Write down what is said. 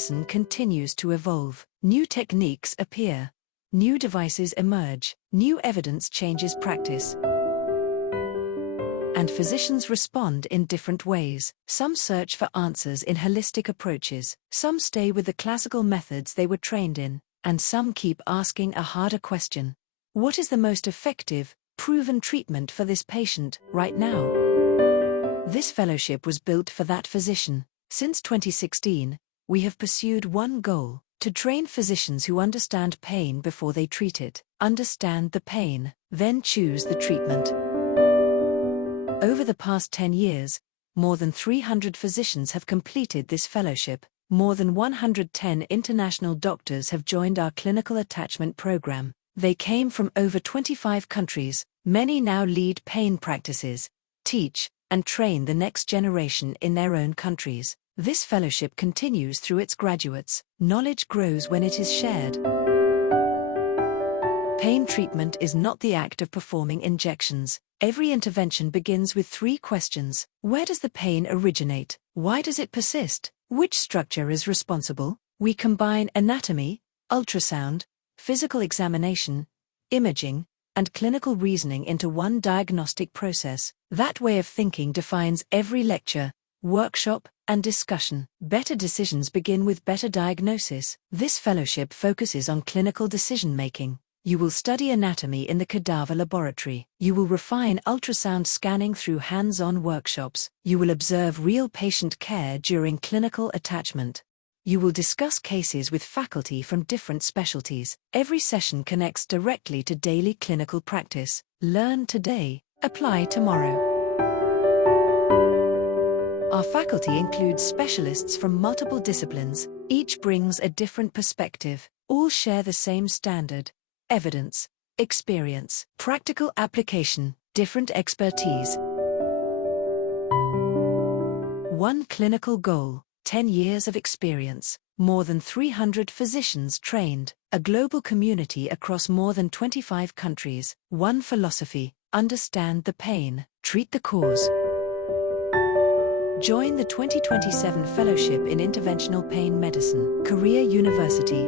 medicine continues to evolve. New techniques appear. New devices emerge. New evidence changes practice. And physicians respond in different ways. Some search for answers in holistic approaches. Some stay with the classical methods they were trained in. And some keep asking a harder question. What is the most effective, proven treatment for this patient right now? This fellowship was built for that physician. Since 2016, we have pursued one goal: to train physicians who understand pain before they treat it, understand the pain, then choose the treatment. Over the past 10 years, more than 300 physicians have completed this fellowship. More than 110 international doctors have joined our clinical attachment program. They came from over 25 countries. Many now lead pain practices, teach, and train the next generation in their own countries. This fellowship continues through its graduates. Knowledge grows when it is shared. Pain treatment is not the act of performing injections. Every intervention begins with 3 questions. Where does the pain originate? Why does it persist? Which structure is responsible? We combine anatomy, ultrasound, physical examination, imaging, and clinical reasoning into one diagnostic process. That way of thinking defines every lecture, workshop, and discussion. Better decisions begin with better diagnosis. This fellowship focuses on clinical decision-making. You will study anatomy in the cadaver laboratory. You will refine ultrasound scanning through hands-on workshops. You will observe real patient care during clinical attachment. You will discuss cases with faculty from different specialties. Every session connects directly to daily clinical practice. Learn today, apply tomorrow. Our faculty includes specialists from multiple disciplines. Each brings a different perspective. All share the same standard: evidence, experience, practical application, different expertise. One clinical goal: 10 years of experience, more than 300 physicians trained, a global community across more than 25 countries. One philosophy: understand the pain, treat the cause. Join the 2027 Fellowship in Interventional Pain Medicine, Korea University.